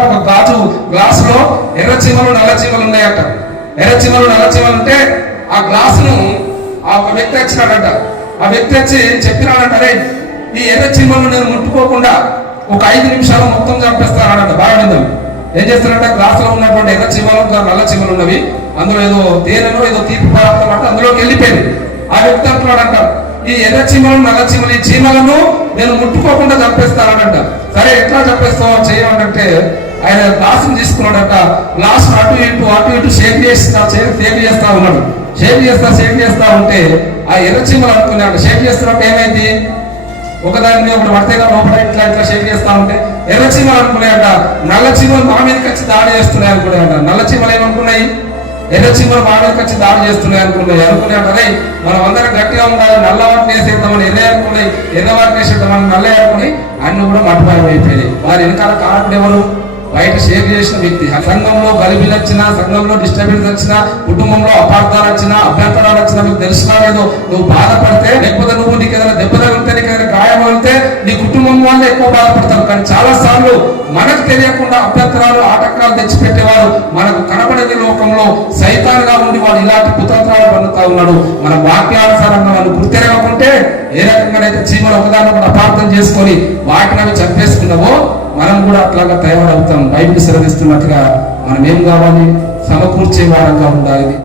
ఒక గాజు గ్లాసులో ఎర్ర చీమలు నల్ల చీమలు ఉన్నాయట. ఎర్ర చీమలు నల్ల చీమలు ఉంటే ఆ గ్లాసును ఆ ఒక వ్యక్తి వచ్చినాడట ఆ వ్యక్తి వచ్చి చెప్పినాడట అరే ఈ ఎర్ర చీమలు నేను ముట్టుకోకుండా ఒక ఐదు నిమిషాలు మొత్తం చంపేస్తానట బాగా విందాం ఏం చేస్తారంటే గ్లాసులో ఉన్నటువంటి ఎర్ర చీమలు నల్ల చీమలు ఉన్నవి అందులో ఏదో తేనెలో ఏదో తీపి పదార్థం అంటే అందులోకి వెళ్ళిపోయింది. ఆ వ్యక్తి అంటున్నాడంట ఈ ఎర్ర చీమలు నల్ల చీమలు ఈ చీమలను నేను ముట్టుకోకుండా చంపేస్తానంట సరే ఎట్లా చంపేస్తావు చేయమంటే ఆయన గ్లాసును తీసుకున్నాడట లాస్ట్ అటు ఇటు అటు ఇటు షేక్ చేస్తా షేక్ చేస్తా ఉన్నాడు. షేక్ చేస్తా షేక్ చేస్తా ఉంటే ఆ ఎర్ర అనుకున్నాడు షేక్ చేస్తున్నప్పుడు ఏమైంది? ఒకదాని మీద ఒకటి పడితే లోపల ఇట్లా ఇట్లా షేక్ చేస్తా ఉంటే. ఎర్ర చీమలు అనుకున్నాయట నల్ల చీమలు మా మీదకి వచ్చి దాడి చేస్తున్నాయి అనుకున్నాయట. నల్ల చీమలు ఏమనుకున్నాయి? ఎర్ర చీమలు మా మీదకి వచ్చి దాడి చేస్తున్నాయి అనుకున్నాయి. అనుకున్నాయట. అరే మనం అందరం గట్టిగా ఉండాలి నల్ల వాటిని వేసేద్దామని ఎర్ర అనుకున్నాయి ఎర్ర వాటిని వేసేద్దామని నల్ల అనుకుని అన్ని కూడా మట్టుపాయం అయిపోయాయి వారి వెనకాల కారణం ఎవరు? బయట షేర్ చేసిన వ్యక్తి. ఆ సంఘంలో గలిబిలు వచ్చినా సంఘంలో డిస్టర్బెన్స్ వచ్చినా కుటుంబంలో అపార్థాలు వచ్చినా అభ్యంతరాలు వచ్చినా మీకు తెలిసినా లేదో? నువ్వు బాధపడితే లేకపోతే నువ్వు నీకు ఏదైనా దెబ్బ తగిలితే నీకు ఏదైనా గాయం వెళ్తే నీ కుటుంబం వాళ్ళే ఎక్కువ బాధపడతారు. కానీ చాలా సార్లు మనకు తెలియకుండా అభ్యంతరాలు ఆటంకాలు తెచ్చిపెట్టేవారు. మనకు కనబడని లోకంలో సైతాన్గా ఉండి వాడు ఇలాంటి కుతంత్రాలు పన్నుతా ఉన్నాడు. మన వాక్యానుసారంగా వాళ్ళు గుర్తెరగకుంటే ఏ రకంగానైతే చీమలు ఒకదాన్ని అపార్థం చేసుకొని వాటిని అవి చంపేసుకున్నావో మనం కూడా అట్లాగా తయారవుతాం. బయటకు శ్రమిస్తున్నట్టుగా మనం ఏం కావాలి? సమకూర్చే వారంగా ఉండాలి.